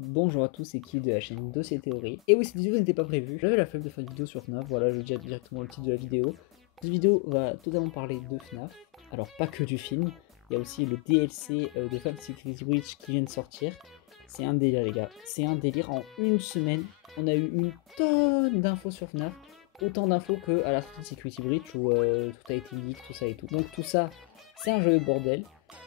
Bonjour à tous, c'est Kid de la chaîne Dossier Théorie. Et oui, cette vidéo n'était pas prévue, j'avais la flemme de faire une vidéo sur FNAF, voilà, je dis directement le titre de la vidéo. Cette vidéo va totalement parler de FNAF, alors pas que du film, il y a aussi le DLC de Fantasy Crazy Witch qui vient de sortir. C'est un délire les gars, c'est un délire, en une semaine, on a eu une tonne d'infos sur FNAF, autant d'infos qu'à la sortie de Security Breach où tout a été leak, tout ça et tout. Donc tout ça, c'est un joyeux bordel.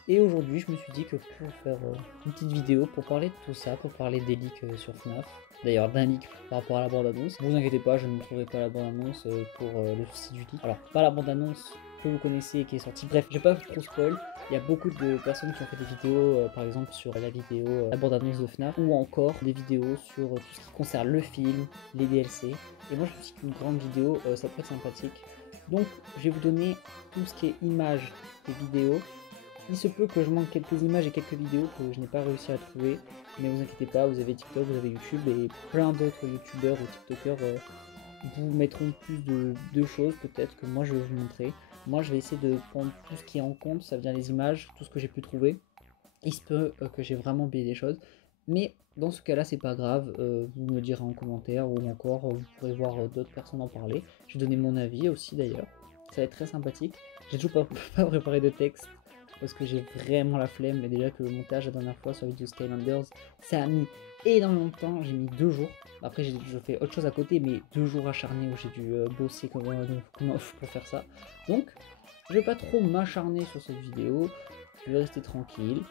Et aujourd'hui, je me suis dit que pour faire une petite vidéo pour parler de tout ça, pour parler des leaks sur FNAF, d'ailleurs d'un leak par rapport à la bande-annonce, ne vous inquiétez pas, je ne trouverai pas la bande-annonce pour le souci du leak. Alors, pas la bande-annonce que vous connaissez et qui est sortie. Bref, je vais pas trop spoil. Il y a beaucoup de personnes qui ont fait des vidéos, par exemple sur la vidéo, la bande-annonce de FNAF, ou encore des vidéos sur tout ce qui concerne le film, les DLC. Et moi, je me suis dit qu'une grande vidéo, ça peut être sympathique. Donc, je vais vous donner tout ce qui est images des vidéos. Il se peut que je manque quelques images et quelques vidéos que je n'ai pas réussi à trouver, mais vous inquiétez pas, vous avez TikTok, vous avez YouTube et plein d'autres YouTubeurs ou TikTokers vous mettront plus de choses peut-être que moi je vais vous montrer. Moi je vais essayer de prendre tout ce qui est en compte, ça veut dire les images, tout ce que j'ai pu trouver. Il se peut que j'ai vraiment oublié des choses, mais dans ce cas-là c'est pas grave, vous me le direz en commentaire ou encore vous pourrez voir d'autres personnes en parler. Je vais donner mon avis aussi d'ailleurs, ça va être très sympathique. J'ai toujours pas préparé de texte parce que j'ai vraiment la flemme, mais déjà que le montage la dernière fois sur la vidéo Skylanders, ça a mis énormément de temps, j'ai mis 2 jours. Après j'ai fait autre chose à côté, mais 2 jours acharnés où j'ai dû bosser comme pour faire ça. Donc je vais pas trop m'acharner sur cette vidéo, je vais rester tranquille,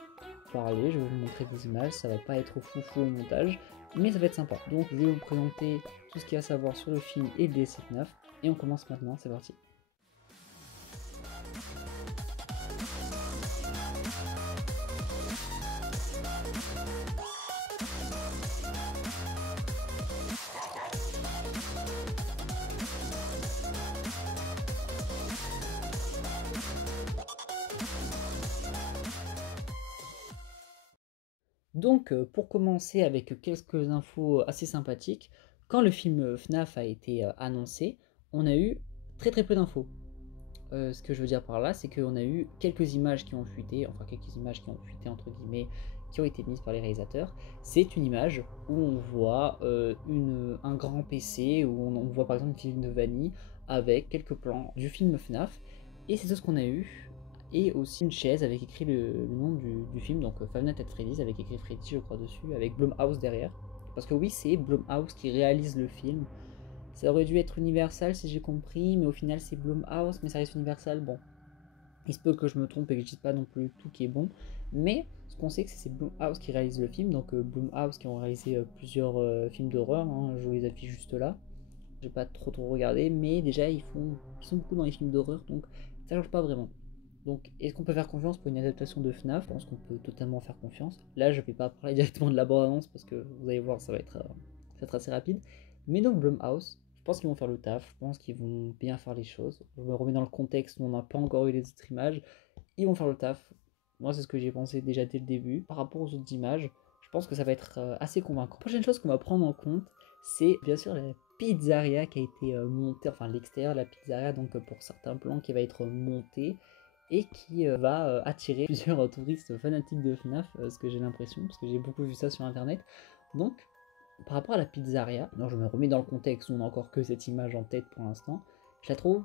parler, je vais vous montrer des images, ça va pas être foufou au montage, mais ça va être sympa. Donc je vais vous présenter tout ce qu'il y a à savoir sur le film et le DLC FNAF, et on commence maintenant, c'est parti. Donc pour commencer avec quelques infos assez sympathiques, quand le film FNAF a été annoncé, on a eu très peu d'infos. Ce que je veux dire par là, c'est qu'on a eu quelques images qui ont fuité, enfin quelques images qui ont fuité entre guillemets, qui ont été mises par les réalisateurs. C'est une image où on voit un grand PC, où on voit par exemple une film de vanille avec quelques plans du film FNAF, et c'est tout ce qu'on a eu. Et aussi une chaise avec écrit le nom du film, donc Five Nights at Freddy's, avec écrit Freddy je crois dessus, avec Blumhouse derrière. Parce que oui, c'est Blumhouse qui réalise le film. Ça aurait dû être Universal si j'ai compris, mais au final c'est Blumhouse, mais ça reste Universal. Bon, il se peut que je me trompe et que je dise pas non plus tout qui est bon, mais ce qu'on sait, c'est Blumhouse qui réalise le film, donc Blumhouse qui ont réalisé plusieurs films d'horreur, hein, je vous les affiche juste là. J'ai pas trop regardé, mais déjà ils sont beaucoup dans les films d'horreur, donc ça change pas vraiment. Donc est-ce qu'on peut faire confiance pour une adaptation de FNAF? Je pense qu'on peut totalement faire confiance. Là je vais pas parler directement de la bande-annonce parce que vous allez voir ça va être assez rapide. Mais donc Blumhouse, je pense qu'ils vont faire le taf, je pense qu'ils vont bien faire les choses. Je me remets dans le contexte où on n'a pas encore eu les autres images. Ils vont faire le taf. Moi c'est ce que j'ai pensé déjà dès le début. Par rapport aux autres images, je pense que ça va être assez convaincant. Prochaine chose qu'on va prendre en compte, c'est bien sûr la pizzeria qui a été montée, enfin l'extérieur de la pizzeria, donc pour certains plans qui va être monté et qui va attirer plusieurs touristes fanatiques de FNAF, ce que j'ai l'impression, parce que j'ai beaucoup vu ça sur internet. Donc, par rapport à la pizzeria, non, je me remets dans le contexte où on n'a encore que cette image en tête pour l'instant, je la trouve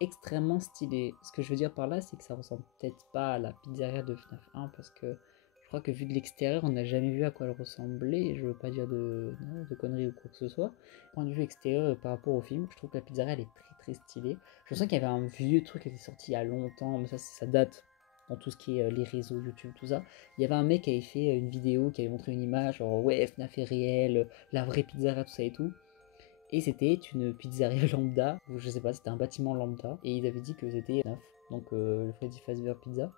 extrêmement stylée. Ce que je veux dire par là, c'est que ça ressemble peut-être pas à la pizzeria de FNAF 1, parce que je crois que vu de l'extérieur, on n'a jamais vu à quoi elle ressemblait, et je veux pas dire de conneries ou quoi que ce soit. Point de vue extérieur par rapport au film, je trouve que la pizzeria elle est très stylée. Je sens qu'il y avait un vieux truc qui était sorti il y a longtemps, mais ça date dans tout ce qui est les réseaux YouTube, tout ça. Il y avait un mec qui avait fait une vidéo, qui avait montré une image, genre ouais, FNAF est réel, la vraie pizzeria, tout ça et tout. Et c'était une pizzeria lambda, ou je sais pas, c'était un bâtiment lambda, et ils avaient dit que c'était FNAF, donc le Freddy Fazbear Pizza.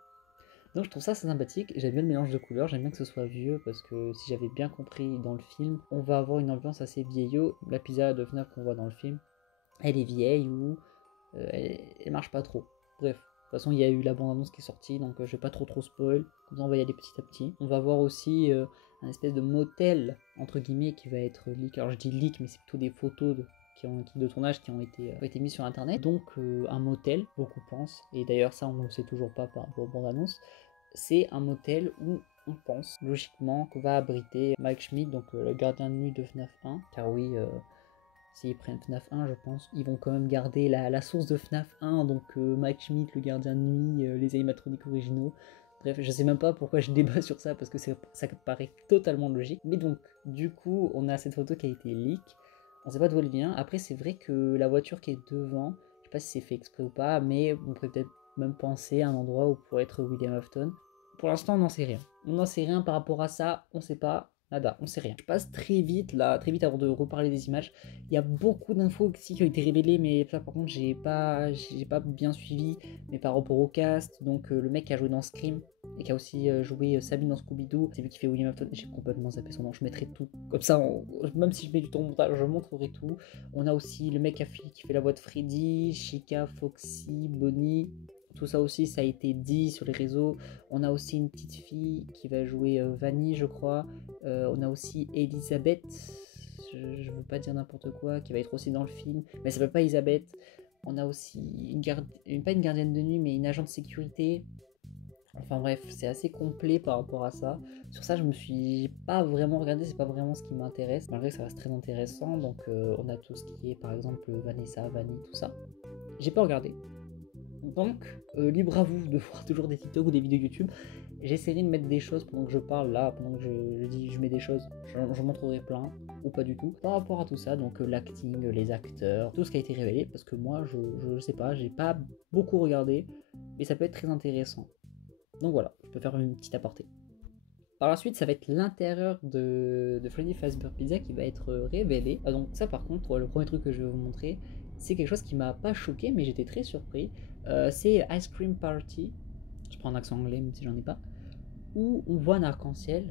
Donc je trouve ça assez sympathique, j'aime bien le mélange de couleurs, j'aime bien que ce soit vieux, parce que si j'avais bien compris dans le film, on va avoir une ambiance assez vieillot. La pizza de FNAF qu'on voit dans le film, elle est vieille ou elle marche pas trop. Bref, de toute façon il y a eu la bande-annonce qui est sortie, donc je vais pas trop spoil, comme ça on va y aller petit à petit. On va voir aussi un espèce de motel, entre guillemets, qui va être leak. Alors je dis leak, mais c'est plutôt des photos de tournage qui ont été mises sur internet. Donc un motel, beaucoup pensent, et d'ailleurs ça on ne sait toujours pas par rapport aux bandes annonces, c'est un motel où on pense logiquement que va abriter Mike Schmidt, donc le gardien de nuit de FNAF 1, car oui, s'ils prennent FNAF 1, je pense ils vont quand même garder la source de FNAF 1, donc Mike Schmidt, le gardien de nuit, les animatroniques originaux. Bref, je sais même pas pourquoi je débat sur ça, parce que ça paraît totalement logique. Mais donc, du coup, on a cette photo qui a été leak, on sait pas d'où elle vient. Après, c'est vrai que la voiture qui est devant, je sais pas si c'est fait exprès ou pas, mais on pourrait peut-être même penser à un endroit où pourrait être William Afton. Pour l'instant, on n'en sait rien. On n'en sait rien par rapport à ça, on sait pas. Nada, on sait rien. Je passe très vite là, très vite avant de reparler des images. Il y a beaucoup d'infos aussi qui ont été révélées, mais ça par contre j'ai pas bien suivi. Mais par rapport au cast, donc le mec qui a joué dans Scream et qui a aussi joué Sabine dans Scooby-Doo, c'est lui qui fait William Afton. J'ai complètement zappé son nom, je mettrai tout. Comme ça, même si je mets du temps au montage, je montrerai tout. On a aussi le mec qui fait la voix de Freddy, Chica, Foxy, Bonnie. Tout ça aussi, ça a été dit sur les réseaux. On a aussi une petite fille qui va jouer Vanny, je crois. On a aussi Elisabeth, je veux pas dire n'importe quoi, qui va être aussi dans le film, mais elle s'appelle pas Elisabeth. On a aussi pas une gardienne de nuit, mais une agent de sécurité. Enfin bref, c'est assez complet par rapport à ça. Sur ça, je me suis pas vraiment regardé, c'est pas vraiment ce qui m'intéresse. Malgré que ça reste très intéressant, donc on a tout ce qui est par exemple Vanessa, Vanny, tout ça. J'ai pas regardé. Donc, libre à vous de voir toujours des TikTok ou des vidéos YouTube. J'essaierai de mettre des choses pendant que je parle là, pendant que je mets des choses, je montrerai plein, ou pas du tout. Par rapport à tout ça, donc l'acting, les acteurs, tout ce qui a été révélé, parce que moi, je sais pas, j'ai pas beaucoup regardé, mais ça peut être très intéressant. Donc voilà, je peux faire une petite aparté. Par la suite, ça va être l'intérieur de Freddy Fazbear Pizza qui va être révélé. Ah, donc ça par contre, le premier truc que je vais vous montrer, c'est quelque chose qui m'a pas choqué, mais j'étais très surpris. C'est Ice Cream Party, je prends un accent anglais même si j'en ai pas, où on voit un arc-en-ciel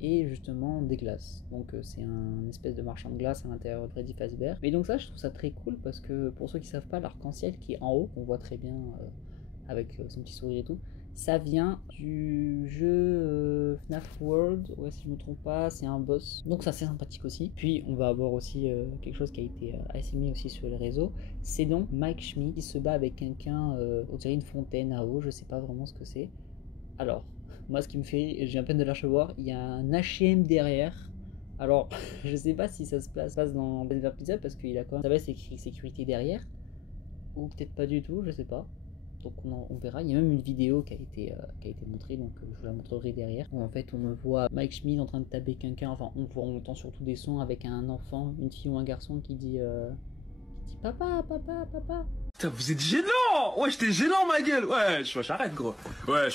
et justement des glaces. Donc c'est un espèce de marchand de glace à l'intérieur de Freddy Fazbear. Mais donc ça, je trouve ça très cool parce que pour ceux qui savent pas, l'arc-en-ciel qui est en haut, qu'on voit très bien avec son petit sourire et tout, ça vient du jeu FNAF World, ouais si je me trompe pas, c'est un boss. Donc ça c'est sympathique aussi. Puis on va avoir aussi quelque chose qui a été assez mis aussi sur les réseaux. C'est donc Mike Schmidt qui se bat avec quelqu'un, on dirait une fontaine à eau, je sais pas vraiment ce que c'est. Alors, moi ce qui me fait, j'ai à peine de l'achevoir, il y a un H&M derrière. Alors, je sais pas si ça se passe dans Fazbear Pizza parce qu'il a quand même, ça va, c'est écrit sécurité derrière. Ou peut-être pas du tout, je sais pas. Donc on verra. Il y a même une vidéo qui a été montrée, donc je vous la montrerai derrière. Où en fait on voit Mike Schmidt en train de taper quelqu'un. Enfin, on entend surtout des sons avec un enfant, une fille ou un garçon qui dit papa, papa, papa. Putain, vous êtes gênant! Ouais, j'étais gênant, ma gueule! Ouais, j'arrête, gros. Ouais.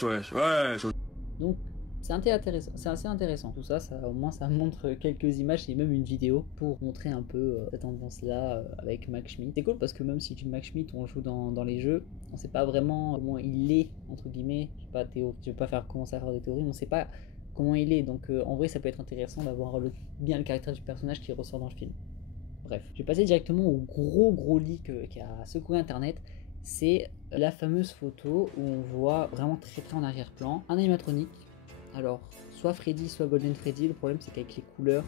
Donc c'est assez intéressant. Tout ça, au moins ça montre quelques images et même une vidéo pour montrer un peu cette tendance-là avec Mike Schmidt. C'est cool parce que même si Mike Schmidt on joue dans les jeux, on sait pas vraiment comment il est, entre guillemets. Je vais pas commencer à faire des théories, mais on sait pas comment il est. Donc en vrai, ça peut être intéressant d'avoir bien le caractère du personnage qui ressort dans le film. Bref, je vais passer directement au gros leak qui a secoué internet. C'est la fameuse photo où on voit vraiment très en arrière-plan un animatronique. Alors, soit Freddy, soit Golden Freddy. Le problème, c'est qu'avec les couleurs,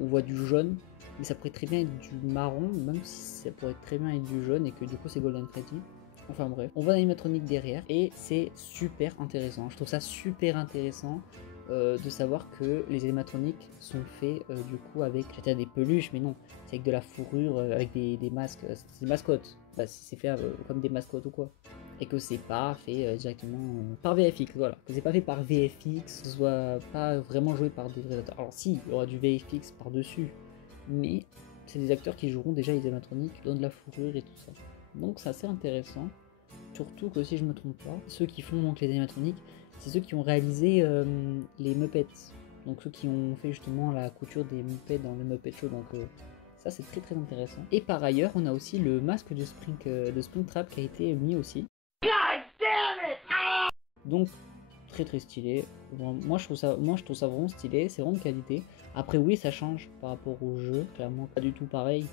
on voit du jaune, mais ça pourrait très bien être du marron, même si ça pourrait très bien être du jaune et que du coup, c'est Golden Freddy. Enfin bref, on voit l'animatronique derrière et c'est super intéressant. Je trouve ça super intéressant de savoir que les animatroniques sont faits du coup avec, j'étais des peluches, mais non, c'est avec de la fourrure, avec des masques, c'est des mascottes. Bah, c'est fait comme des mascottes ou quoi. Et que c'est pas fait directement par VFX, voilà. Que c'est pas fait par VFX, que ce soit pas vraiment joué par des vrais acteurs. Alors si, il y aura du VFX par-dessus, mais c'est des acteurs qui joueront déjà les animatroniques dans de la fourrure et tout ça. Donc c'est assez intéressant. Surtout que si je me trompe pas, ceux qui font donc les animatroniques, c'est ceux qui ont réalisé les Muppets. Donc ceux qui ont fait justement la couture des Muppets dans le Muppet Show. Donc ça c'est très intéressant. Et par ailleurs, on a aussi le masque de Springtrap qui a été mis aussi. Donc très stylé. Bon, moi je trouve ça vraiment stylé, c'est vraiment de qualité. Après oui, ça change par rapport au jeu, clairement pas du tout pareil.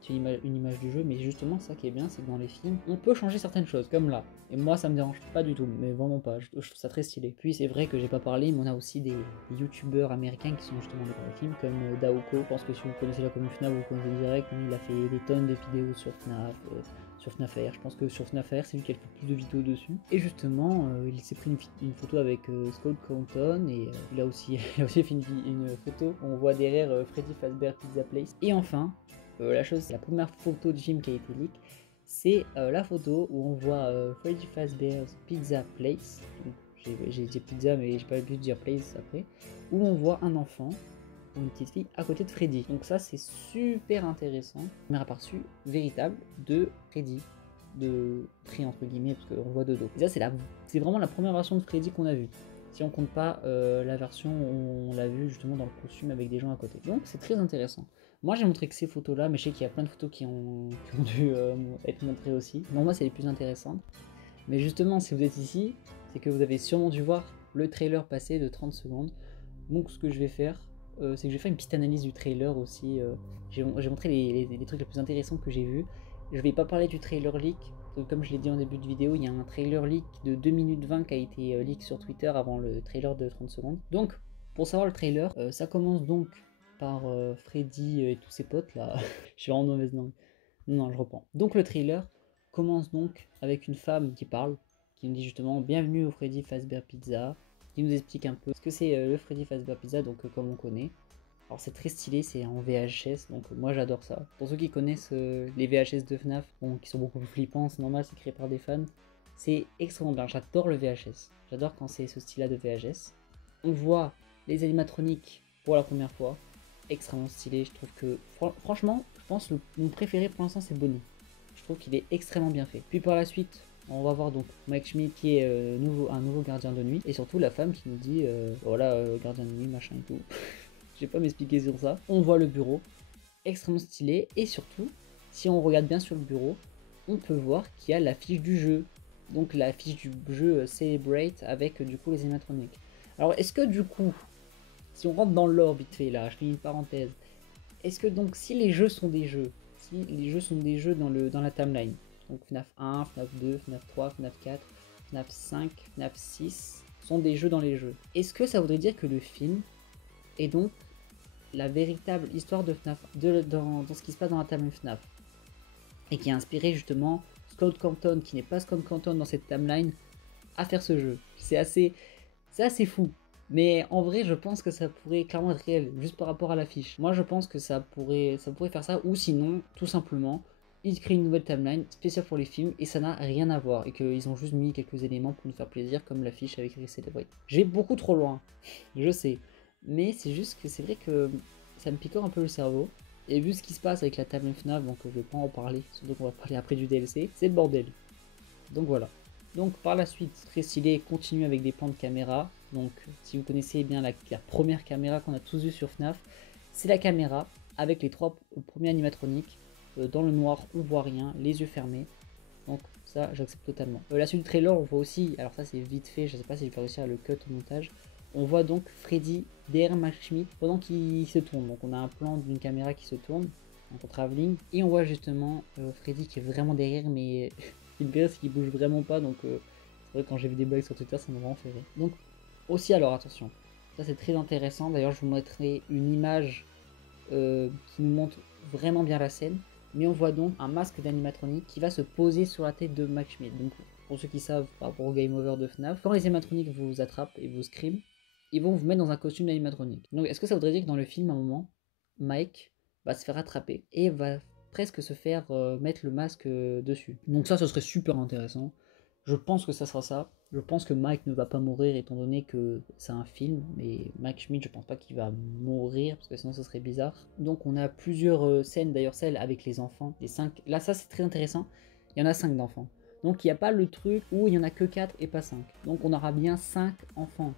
C'est une image du jeu, mais justement ça qui est bien, c'est que dans les films, on peut changer certaines choses, comme là. Et moi ça me dérange pas du tout, mais vraiment pas, je trouve ça très stylé. Puis c'est vrai que j'ai pas parlé, mais on a aussi des youtubeurs américains qui sont justement dans les films, comme Daoko. Je pense que si vous connaissez la commune FNAF, vous connaissez direct, hein, il a fait des tonnes de vidéos sur FNAF, sur FNAF AR. Je pense que sur FNAF AR, c'est lui qui a fait le plus de vidéos dessus. Et justement, il s'est pris une photo avec Scott Compton et il a aussi fait une photo où on voit derrière Freddy Fazbear Pizza Place. Et enfin, la première photo de Jim qui a été leak, c'est la photo où on voit Freddy Fazbear's Pizza Place. J'ai dit pizza, mais j'ai pas pu dire place après. Où on voit un enfant ou une petite fille à côté de Freddy. Donc ça, c'est super intéressant. Premier aperçu véritable de Freddy, de prix entre guillemets, parce qu'on voit de dos. Et ça, c'est vraiment la première version de Freddy qu'on a vue. Si on compte pas la version où on l'a vu justement dans le costume avec des gens à côté. Donc c'est très intéressant. Moi j'ai montré que ces photos là, mais je sais qu'il y a plein de photos qui ont dû être montrées aussi. Non, moi c'est les plus intéressantes. Mais justement, si vous êtes ici, c'est que vous avez sûrement dû voir le trailer passer de 30 secondes. Donc ce que je vais faire, c'est que je vais faire une petite analyse du trailer aussi. J'ai montré les trucs les plus intéressants que j'ai vus. Je vais pas parler du trailer leak. Comme je l'ai dit en début de vidéo, il y a un trailer leak de 2 minutes 20 qui a été leak sur Twitter avant le trailer de 30 secondes. Donc, pour savoir le trailer, ça commence donc par Freddy et tous ses potes là. Je suis vraiment mauvaise langue. Non, je reprends. Donc le trailer commence donc avec une femme qui parle, qui nous dit justement bienvenue au Freddy Fazbear Pizza, qui nous explique un peu ce que c'est le Freddy Fazbear Pizza, donc comme on connaît. Alors c'est très stylé, c'est en VHS, donc moi j'adore ça. Pour ceux qui connaissent les VHS de FNAF, bon, qui sont beaucoup plus flippants, c'est normal, c'est créé par des fans. C'est extrêmement bien, j'adore le VHS. J'adore quand c'est ce style-là de VHS. On voit les animatroniques pour la première fois, extrêmement stylé. Je trouve que, franchement, je pense que mon préféré pour l'instant c'est Bonnie. Je trouve qu'il est extrêmement bien fait. Puis par la suite, on va voir donc Mike Schmidt qui est un nouveau gardien de nuit. Et surtout la femme qui nous dit, voilà, gardien de nuit, machin et tout. Je vais pas m'expliquer sur ça. On voit le bureau, extrêmement stylé. Et surtout, si on regarde bien sur le bureau, on peut voir qu'il y a la fiche du jeu. Donc la fiche du jeu Celebrate avec du coup les animatroniques. Alors est-ce que du coup, si on rentre dans l'or vite fait là, je fais une parenthèse. Est-ce que donc si les jeux sont des jeux, si les jeux sont des jeux dans la timeline, donc FNAF 1, FNAF 2, FNAF 3, FNAF 4, FNAF 5, FNAF 6 sont des jeux dans les jeux. Est-ce que ça voudrait dire que le film est donc la véritable histoire de FNAF, dans ce qui se passe dans la timeline FNAF, et qui a inspiré justement Scott Compton, qui n'est pas Scott Compton dans cette timeline, à faire ce jeu. C'est assez fou. Mais en vrai, je pense que ça pourrait clairement être réel, juste par rapport à l'affiche. Moi, je pense que ça pourrait faire ça, ou sinon, tout simplement, ils créent une nouvelle timeline spéciale pour les films, et ça n'a rien à voir, et qu'ils ont juste mis quelques éléments pour nous faire plaisir, comme l'affiche avec Celebrate. Je vais beaucoup trop loin, je sais, mais c'est juste que c'est vrai que ça me picore un peu le cerveau, et vu ce qui se passe avec la timeline FNAF, donc je vais pas en parler, surtout qu'on va parler après du DLC, c'est le bordel. Donc voilà. Donc par la suite, très stylé, continue avec des plans de caméra. Donc si vous connaissez bien la première caméra qu'on a tous vue sur FNAF, c'est la caméra avec les 3 premiers animatroniques. Dans le noir, on voit rien, les yeux fermés. Donc ça, j'accepte totalement. La suite du trailer, on voit aussi, alors ça c'est vite fait, je sais pas si je vais réussir à le cut au montage. On voit donc Freddy derrière Mike Schmidt pendant qu'il se tourne. Donc on a un plan d'une caméra qui se tourne, en travelling. Et on voit justement Freddy qui est vraiment derrière, mais... Le pire, c'est qu'il bouge vraiment pas, donc c'est vrai que quand j'ai vu des blagues sur Twitter, ça m'a vraiment fait rire. Donc, aussi, alors attention, ça c'est très intéressant. D'ailleurs, je vous mettrai une image qui nous montre vraiment bien la scène. Mais on voit donc un masque d'animatronique qui va se poser sur la tête de Mike Schmidt. Donc, pour ceux qui savent, par rapport au game over de FNAF, quand les animatroniques vous attrapent et vous scream, ils vont vous mettre dans un costume d'animatronique. Donc, est-ce que ça voudrait dire que dans le film, à un moment, Mike va se faire attraper et va presque se faire mettre le masque dessus. Donc ça, ce serait super intéressant. Je pense que ça sera ça. Je pense que Mike ne va pas mourir étant donné que c'est un film. Mais Mike Schmidt, je pense pas qu'il va mourir parce que sinon ce serait bizarre. Donc on a plusieurs scènes, d'ailleurs celle avec les enfants. Les 5. Là ça c'est très intéressant. Il y en a 5 d'enfants. Donc il n'y a pas le truc où il y en a que 4 et pas 5. Donc on aura bien 5 enfants.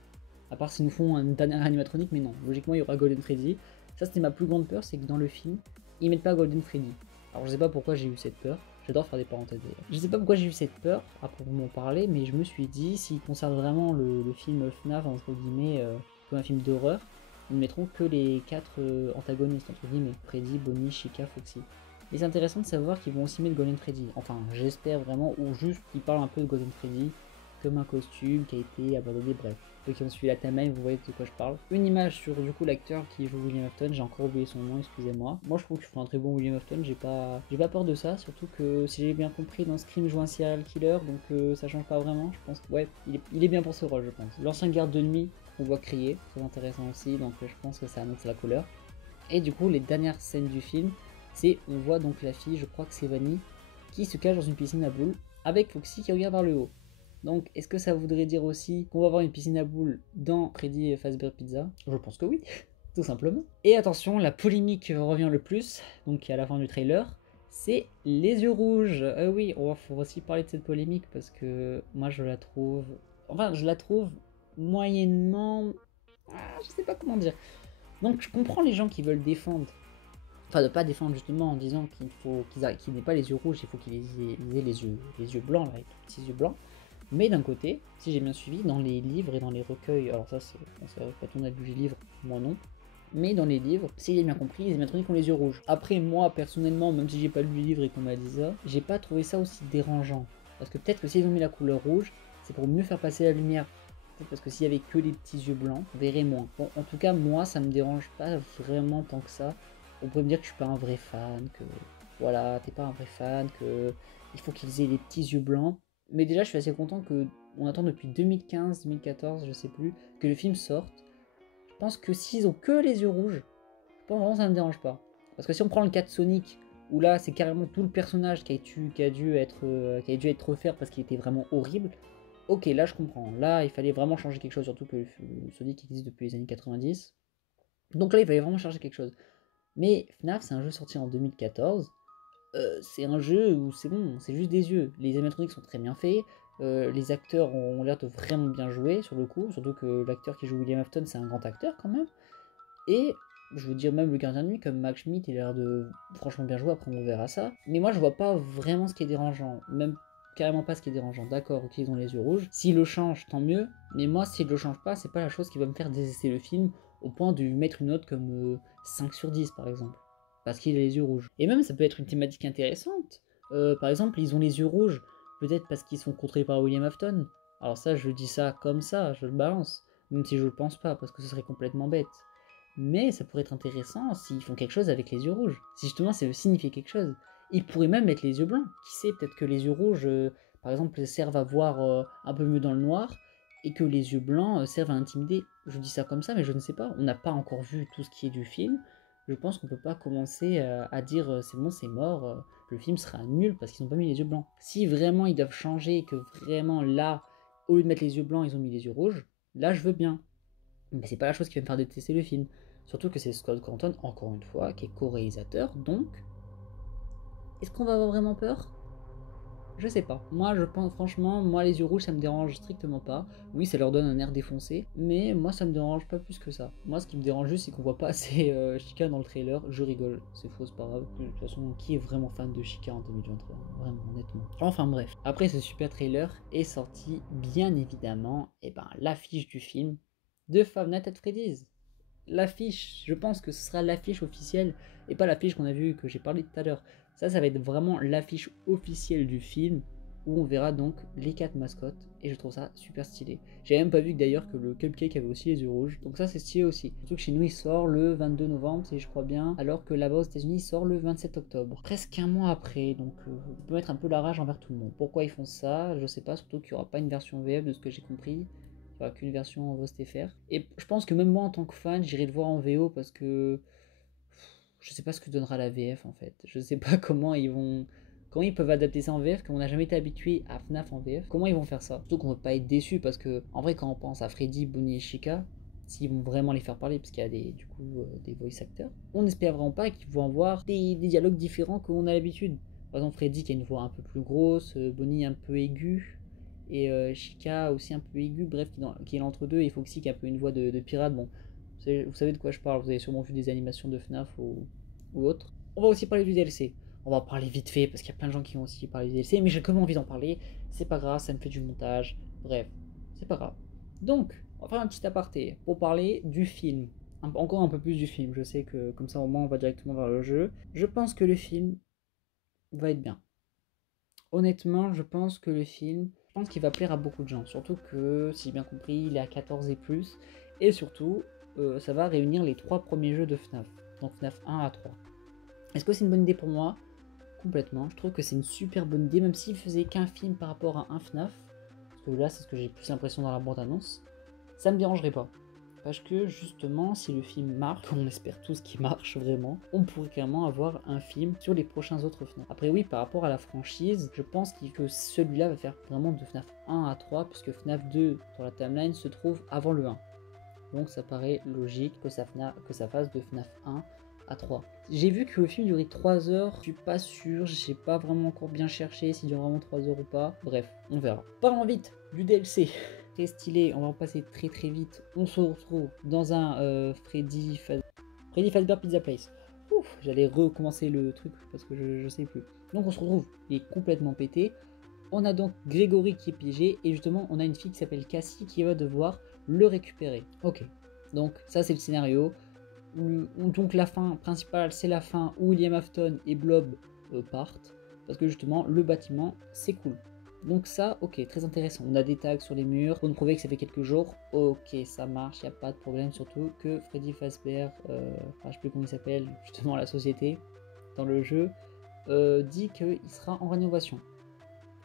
À part s'ils nous font une dernière animatronique, mais non. Logiquement il y aura Golden Freddy. Ça c'était ma plus grande peur, c'est que dans le film, ils mettent pas Golden Freddy. Alors je sais pas pourquoi j'ai eu cette peur, j'adore faire des parenthèses d'ailleurs. Je sais pas pourquoi j'ai eu cette peur, après vous m'en parler, mais je me suis dit, s'ils conservent vraiment le film FNAF, entre guillemets, comme un film d'horreur, ils ne mettront que les 4 antagonistes, entre guillemets, Freddy, Bonnie, Chica, Foxy. Et c'est intéressant de savoir qu'ils vont aussi mettre Golden Freddy, enfin j'espère vraiment, ou juste qu'ils parlent un peu de Golden Freddy, comme un costume qui a été abandonné, bref. Ceux qui ont suivi la timeline, vous voyez de quoi je parle. Une image sur du coup l'acteur qui joue William Afton, j'ai encore oublié son nom, excusez-moi. Moi je trouve qu'il fait un très bon William Afton, j'ai pas peur de ça, surtout que si j'ai bien compris dans Scream joue un serial killer, donc ça change pas vraiment, je pense que ouais, il est bien pour ce rôle je pense. L'ancien garde de nuit qu'on voit crier, très intéressant aussi, donc je pense que ça annonce la couleur. Et du coup les dernières scènes du film, c'est on voit donc la fille, je crois que c'est Vanny, qui se cache dans une piscine à boules, avec Foxy qui regarde vers le haut. Donc, est-ce que ça voudrait dire aussi qu'on va avoir une piscine à boules dans Freddy Fazbear Pizza? Je pense que oui, tout simplement. Et attention, la polémique revient le plus, donc à la fin du trailer, c'est les yeux rouges. Oui, il faut aussi parler de cette polémique parce que moi je la trouve... Enfin, je la trouve moyennement... je sais pas comment dire. Donc, je comprends les gens qui veulent défendre. Enfin, de pas défendre justement en disant qu'il n'ait pas les yeux rouges, il faut qu'il ait les yeux blancs, là, les tout petits yeux blancs. Mais d'un côté, si j'ai bien suivi, dans les livres et dans les recueils, alors ça c'est vrai que quand on a lu les livres, moi non, mais dans les livres, si j'ai bien compris, les animatroniques ont les yeux rouges. Après moi, personnellement, même si j'ai pas lu les livres et qu'on m'a dit ça, j'ai pas trouvé ça aussi dérangeant. Parce que peut-être que s'ils ont mis la couleur rouge, c'est pour mieux faire passer la lumière. Peut-être parce que s'il y avait que les petits yeux blancs, on verrait moins. Bon, en tout cas, moi, ça me dérange pas vraiment tant que ça. On pourrait me dire que je suis pas un vrai fan, que voilà, t'es pas un vrai fan, que il faut qu'ils aient les petits yeux blancs. Mais déjà, je suis assez content que on attend depuis 2015, 2014, je sais plus, que le film sorte. Je pense que s'ils ont que les yeux rouges, je pense vraiment ça me dérange pas. Parce que si on prend le cas de Sonic, où là c'est carrément tout le personnage qui a dû être refait parce qu'il était vraiment horrible. Ok, là je comprends. Là, il fallait vraiment changer quelque chose, surtout que le Sonic existe depuis les années 90. Donc là, il fallait vraiment changer quelque chose. Mais FNAF, c'est un jeu sorti en 2014. C'est un jeu où c'est bon, c'est juste des yeux. Les animatroniques sont très bien faits. Les acteurs ont l'air de vraiment bien jouer sur le coup. Surtout que l'acteur qui joue William Afton, c'est un grand acteur quand même. Et je veux dire, même le gardien de nuit, comme Max Schmidt, il a l'air de franchement bien jouer. Après, on verra ça. Mais moi, je vois pas vraiment ce qui est dérangeant. Même carrément pas ce qui est dérangeant. D'accord, ok, ils ont les yeux rouges. S'ils le changent, tant mieux. Mais moi, s'ils le changent pas, c'est pas la chose qui va me faire détester le film au point de lui mettre une note comme 5 sur 10 par exemple. Parce qu'il a les yeux rouges. Et même, ça peut être une thématique intéressante. Par exemple, ils ont les yeux rouges. Peut-être parce qu'ils sont contrôlés par William Afton. Alors ça, je dis ça comme ça, je le balance. Même si je le pense pas, parce que ce serait complètement bête. Mais ça pourrait être intéressant s'ils font quelque chose avec les yeux rouges. Si justement ça veut signifier quelque chose. Ils pourraient même mettre les yeux blancs. Qui sait, peut-être que les yeux rouges, par exemple, servent à voir un peu mieux dans le noir. Et que les yeux blancs servent à intimider. Je dis ça comme ça, mais je ne sais pas. On n'a pas encore vu tout ce qui est du film. Je pense qu'on peut pas commencer à dire c'est bon, c'est mort, le film sera nul parce qu'ils n'ont pas mis les yeux blancs. Si vraiment ils doivent changer et que vraiment là, au lieu de mettre les yeux blancs, ils ont mis les yeux rouges, là je veux bien. Mais c'est pas la chose qui va me faire détester le film. Surtout que c'est Scott Cawthon, encore une fois, qui est co-réalisateur, donc est-ce qu'on va avoir vraiment peur? Je sais pas. Moi, je pense franchement, moi les yeux rouges, ça me dérange strictement pas. Oui, ça leur donne un air défoncé, mais moi ça me dérange pas plus que ça. Moi, ce qui me dérange juste, c'est qu'on voit pas assez Chica dans le trailer. Je rigole, c'est faux, c'est pas grave. De toute façon, qui est vraiment fan de Chica en 2023? Vraiment, honnêtement. Enfin bref. Après ce super trailer est sorti, bien évidemment, et ben l'affiche du film de Five Nights at Freddy's. L'affiche, je pense que ce sera l'affiche officielle et pas l'affiche qu'on a vue que j'ai parlé tout à l'heure. Ça va être vraiment l'affiche officielle du film où on verra donc les 4 mascottes et je trouve ça super stylé. J'ai même pas vu que d'ailleurs que le Cupcake avait aussi les yeux rouges, donc ça c'est stylé aussi. Surtout que chez nous il sort le 22 novembre si je crois bien, alors que là-bas aux États-Unis il sort le 27 octobre. Presque un mois après, donc on peut mettre un peu la rage envers tout le monde. Pourquoi ils font ça? Je sais pas, surtout qu'il n'y aura pas une version VF de ce que j'ai compris. Il n'y aura qu'une version VOSTFR. Et je pense que même moi en tant que fan, j'irai le voir en VO parce que je sais pas ce que donnera la VF en fait. Je sais pas comment ils peuvent adapter ça en VF quand on n'a jamais été habitué à FNAF en VF. Comment ils vont faire ça? Surtout qu'on ne peut pas être déçu parce que en vrai quand on pense à Freddy, Bonnie et Chica, s'ils vont vraiment les faire parler parce qu'il y a des voice actors, on n'espère vraiment pas qu'ils vont avoir des dialogues différents qu'on a l'habitude. Par exemple Freddy qui a une voix un peu plus grosse, Bonnie un peu aiguë, et Chica aussi un peu aiguë, bref, qui est l'entre-deux, et Foxy qui a un peu une voix de pirate. Bon, vous savez de quoi je parle, vous avez sûrement vu des animations de FNAF ou autres. On va aussi parler du DLC. On va parler vite fait, parce qu'il y a plein de gens qui ont aussi parlé du DLC, mais j'ai quand même envie d'en parler. C'est pas grave, ça me fait du montage. Bref, c'est pas grave. Donc, on va faire un petit aparté pour parler du film. Encore un peu plus du film. Je sais que comme ça, au moins, on va directement vers le jeu. Je pense que le film va être bien. Honnêtement, je pense que le film pense qu'il va plaire à beaucoup de gens, surtout que, si j'ai bien compris, il est à 14 et plus, et surtout, ça va réunir les 3 premiers jeux de FNAF, donc FNAF 1 à 3. Est-ce que c'est une bonne idée pour moi? Complètement, je trouve que c'est une super bonne idée, même s'il faisait qu'un film par rapport à un FNAF, parce que là c'est ce que j'ai plus l'impression dans la bande-annonce, ça me dérangerait pas. Parce que justement, si le film marche, on espère tous qu'il marche vraiment, on pourrait carrément avoir un film sur les prochains autres FNAF. Après oui, par rapport à la franchise, je pense que celui-là va faire vraiment de FNAF 1 à 3, puisque FNAF 2 dans la timeline se trouve avant le 1. Donc ça paraît logique que ça fasse de FNAF 1 à 3. J'ai vu que le film durait 3 heures, je suis pas sûr, j'ai pas vraiment encore bien cherché s'il dure vraiment 3 heures ou pas. Bref, on verra. Parlons vite du DLC. Très stylé, on va en passer très très vite. On se retrouve dans un Freddy Fazbear Pizza Place. Ouf, j'allais recommencer le truc parce que je sais plus. Donc on se retrouve, il est complètement pété. On a donc Grégory qui est piégé et justement on a une fille qui s'appelle Cassie qui va devoir le récupérer. Ok, donc ça c'est le scénario. Donc la fin principale c'est la fin où William Afton et Blob partent parce que justement le bâtiment c'est cool. Donc ça, ok, très intéressant. On a des tags sur les murs pour nous prouver que ça fait quelques jours. Ok, ça marche, il n'y a pas de problème. Surtout que Freddy Fazbear, je sais plus comment il s'appelle, justement la société dans le jeu, dit qu'il sera en rénovation.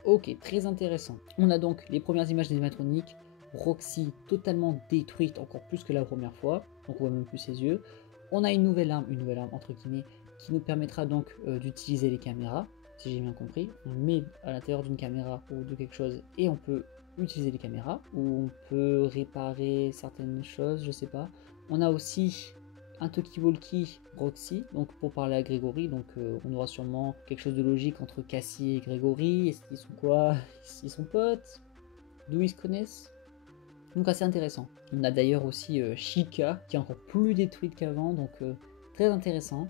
Ok, très intéressant. On a donc les premières images des animatroniques. Roxy totalement détruite, encore plus que la première fois. Donc on voit même plus ses yeux. On a une nouvelle arme entre guillemets, qui nous permettra donc d'utiliser les caméras. Si j'ai bien compris, on met à l'intérieur d'une caméra ou de quelque chose et on peut utiliser les caméras, ou on peut réparer certaines choses, je sais pas. On a aussi un talkie-walkie Roxy, donc pour parler à Grégory, donc on aura sûrement quelque chose de logique entre Cassie et Grégory. Est-ce qu'ils sont quoi? Ils sont potes? D'où ils se connaissent? Donc assez intéressant. On a d'ailleurs aussi Chica, qui est encore plus détruite qu'avant, donc très intéressant.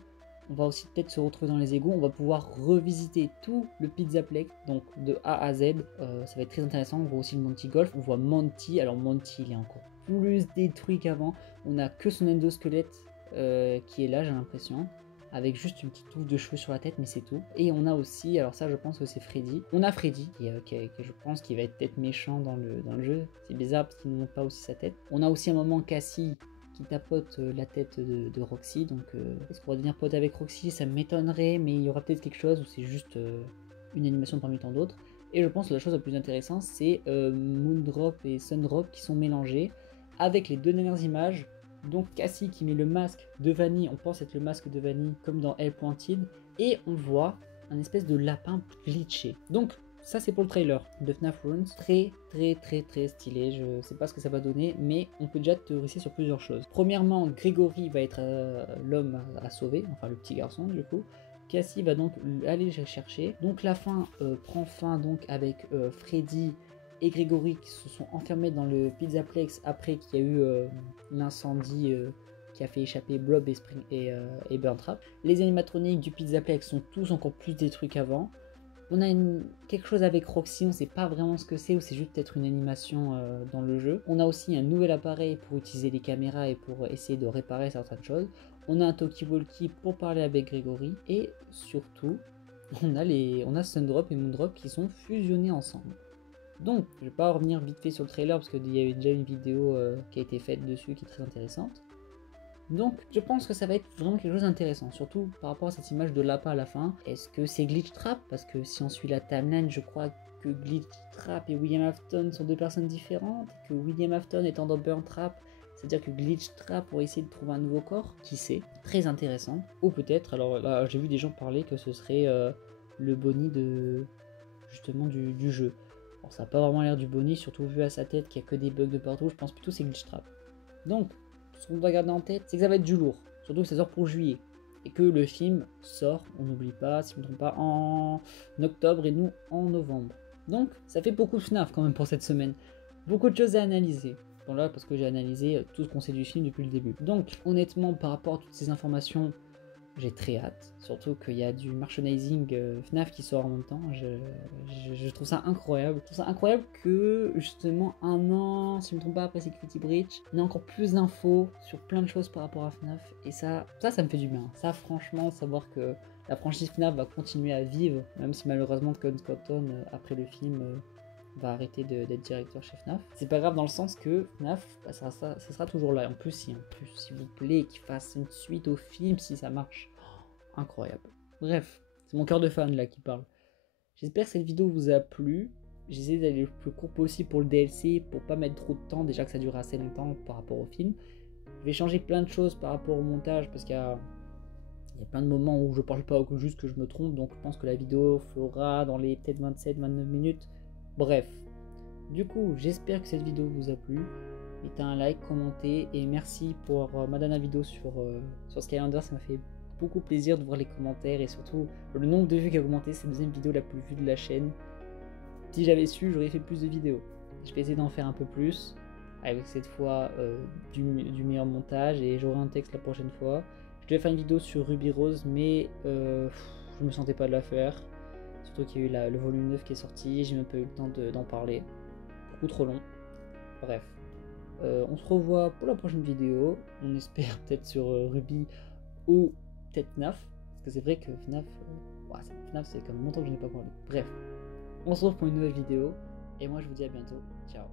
On va aussi peut-être se retrouver dans les égouts, on va pouvoir revisiter tout le Pizzaplex, donc de A à Z, ça va être très intéressant. On voit aussi le Monty Golf, on voit Monty, alors Monty il est encore plus détruit qu'avant, on a que son endosquelette qui est là j'ai l'impression, avec juste une petite touffe de cheveux sur la tête, mais c'est tout. Et on a aussi, alors ça je pense que c'est Freddy, on a Freddy, qui je pense qu'il va être peut-être méchant dans le jeu, c'est bizarre parce qu'il ne montre pas aussi sa tête. On a aussi un moment Cassie qui tapote la tête de Roxy, donc est-ce qu'on va devenir pote avec Roxy? Ça m'étonnerait, mais il y aura peut-être quelque chose, ou c'est juste une animation parmi tant d'autres. Et je pense que la chose la plus intéressante, c'est Moondrop et Sundrop qui sont mélangés, avec les deux dernières images. Donc Cassie qui met le masque de Vanille, on pense être le masque de Vanille comme dans Elle Pointed, et on voit un espèce de lapin glitché. Donc ça c'est pour le trailer de FNAF Runes, très stylé, je sais pas ce que ça va donner, mais on peut déjà théoriser sur plusieurs choses. Premièrement, Grégory va être l'homme à sauver, enfin le petit garçon du coup. Cassie va donc aller le chercher. Donc la fin prend fin donc avec Freddy et Grégory qui se sont enfermés dans le Pizzaplex après qu'il y a eu l'incendie qui a fait échapper Blob et Burntrap. Les animatroniques du Pizzaplex sont tous encore plus détruits qu'avant. On a quelque chose avec Roxy, on ne sait pas vraiment ce que c'est, ou c'est juste peut-être une animation dans le jeu. On a aussi un nouvel appareil pour utiliser les caméras et pour essayer de réparer certaines choses. On a un talkie-walkie pour parler avec Grégory. Et surtout, on a Sundrop et Moondrop qui sont fusionnés ensemble. Donc, je vais pas revenir vite fait sur le trailer parce qu'il y a eu déjà une vidéo qui a été faite dessus qui est très intéressante. Donc, je pense que ça va être vraiment quelque chose d'intéressant, surtout par rapport à cette image de lapin à la fin. Est-ce que c'est Glitch Trap? Parce que si on suit la timeline, je crois que Glitch Trap et William Afton sont deux personnes différentes, et que William Afton étant dans Burn Trap, c'est-à-dire que Glitch Trap pour essayer de trouver un nouveau corps, qui sait, très intéressant. Ou peut-être, alors là, j'ai vu des gens parler que ce serait le Bonnie de justement du jeu. Alors ça n'a pas vraiment l'air du Bonnie, surtout vu à sa tête qu'il n'y a que des bugs de partout, je pense plutôt c'est Glitch Trap. Donc, ce qu'on doit garder en tête, c'est que ça va être du lourd, surtout que ça sort pour juillet, et que le film sort, on n'oublie pas, si je ne me trompe pas, en octobre et nous en novembre. Donc, ça fait beaucoup de FNAF quand même pour cette semaine. Beaucoup de choses à analyser. Bon là, parce que j'ai analysé tout ce qu'on sait du film depuis le début. Donc, honnêtement, par rapport à toutes ces informations, j'ai très hâte, surtout qu'il y a du merchandising FNAF qui sort en même temps, je trouve ça incroyable. Je trouve ça incroyable que justement un an, si je ne me trompe pas, après Security Breach, on a encore plus d'infos sur plein de choses par rapport à FNAF, et ça me fait du bien. Ça franchement, savoir que la franchise FNAF va continuer à vivre, même si malheureusement Con Scotton, après le film, va arrêter d'être directeur chez FNAF. C'est pas grave dans le sens que FNAF, bah, ça sera toujours là. En plus, s'il vous plaît, qu'il fasse une suite au film si ça marche. Oh, incroyable. Bref, c'est mon cœur de fan là qui parle. J'espère que cette vidéo vous a plu. J'essaie d'aller le plus court possible pour le DLC, pour pas mettre trop de temps, déjà que ça dure assez longtemps par rapport au film. Je vais changer plein de choses par rapport au montage, parce qu'il y a plein de moments où je parle pas ou que juste que je me trompe, donc je pense que la vidéo fera dans les peut-être 27-29 minutes. Bref, du coup, j'espère que cette vidéo vous a plu. Mettez un like, commentez, et merci pour ma dernière vidéo sur Skylander, ça m'a fait beaucoup plaisir de voir les commentaires, et surtout le nombre de vues qui a augmenté, c'est la deuxième vidéo la plus vue de la chaîne. Si j'avais su, j'aurais fait plus de vidéos. Je vais essayer d'en faire un peu plus, avec cette fois du meilleur montage, et j'aurai un texte la prochaine fois. Je devais faire une vidéo sur Ruby Rose, mais je me sentais pas de la faire. Surtout qu'il y a eu le volume 9 qui est sorti, j'ai même pas eu le temps d'en parler. Beaucoup trop long. Bref. On se revoit pour la prochaine vidéo. On espère peut-être sur Ruby ou peut-être FNAF. Parce que c'est vrai que FNAF, FNAF c'est comme longtemps que je n'ai pas parlé. Bref. On se retrouve pour une nouvelle vidéo. Et moi je vous dis à bientôt. Ciao.